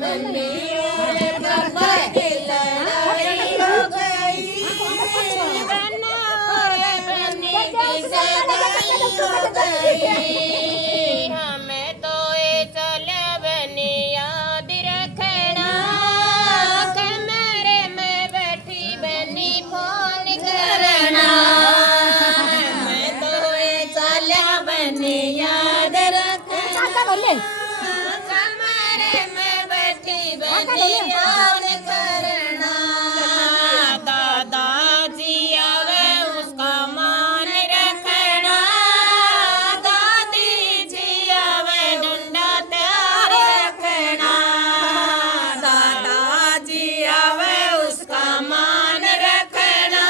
Mummy और पापा की लड़ाई हो गई, बन्ना और बन्नी की सगाई हो गई। हमें तो ये चले बनी याद रखना, कमरे में बैठी बनी फोन करना। हमें तो ये चले बनी याद रखना, कमरे में बैठी बनी याद करना। दादाजी आवे उसका मान रखना, दादी जी आवे डंडा तैयार रखना। दादाजी आवे उसका मान रखना,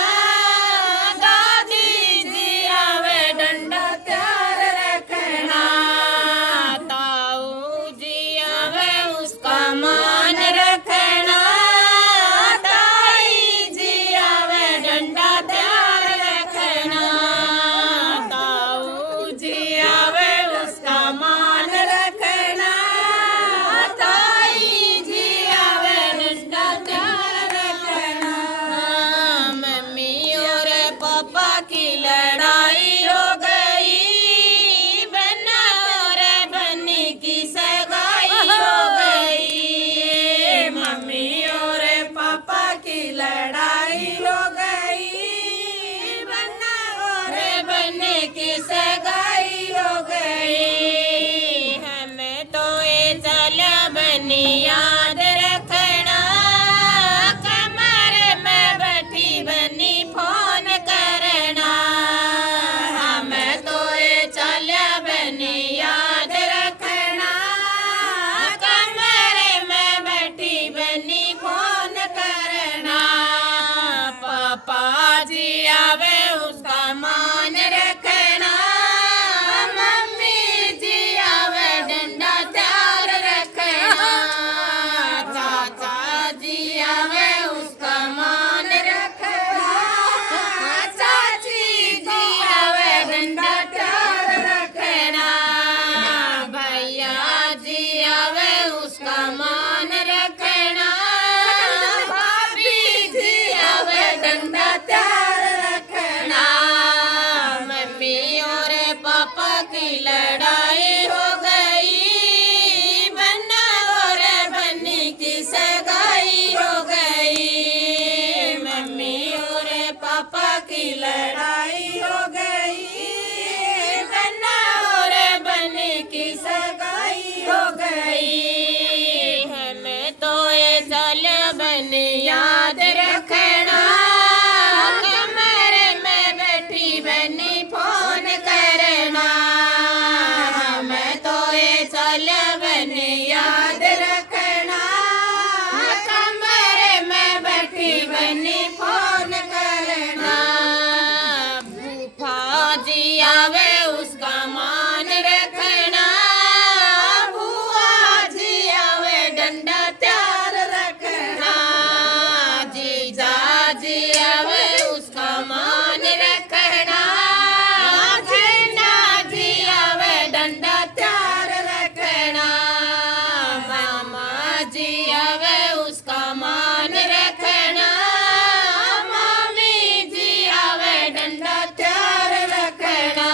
दादी जी आवे डंडा तैयार रखना। ताऊ जी आवे उसका मान रखना, ताई जी आवे डंडा तैयार रखना। ताऊ जी आवे उसका मान रखना, ताई जी आवे डंडा तैयार रखना। मम्मी और पापा की लड़ाई हो गई, बन्ना और बन्नी की सगाई हो गई। मम्मी और पापा की लड़ाई हो गई, बन्ना और बन्नी की सगाई हो गई। हमें तो ये चला बनी याद रखना, कमरे में बैठी बनी फोन करना। हमें तो ये चला बनी याद रखना, कमरे में बैठी बनी फोन करना। पापा जी आवे उसका मान रखना, मम्मी जी आवे डंडा तैयार रखना। चाचा जी आवे उसका मान रखना, चाची जी आवे डंडा तैयार रखना। भैया जी आवे उसका मान रखना, भाभी जी आवे डंडा तैयार रखना। मम्मी और पापा की लड़ाई हो गई, बन्ना और बन्नी की सगाई हो गई। मम्मी और पापा की लड़ाई हो गई, बन्ना और बन्नी की सगाई हो गई। हमें तो ये चल बनी याद रखना, कमरे में बैठी बनी फोन करना। हमें तो ये चल बनी याद रखना, कमरे में बैठी बनी फोन करना। भूखा जी आवे उसका मान रखना, बुआ जी आवे डंडा तैयार रखना। जीजा जी आवे उसका मान रखना, जीना जी आवे डंडा तैयार रखना। मामा जी आवे उसका मान रखना, मामी जी आवे डंडा तैयार रखना।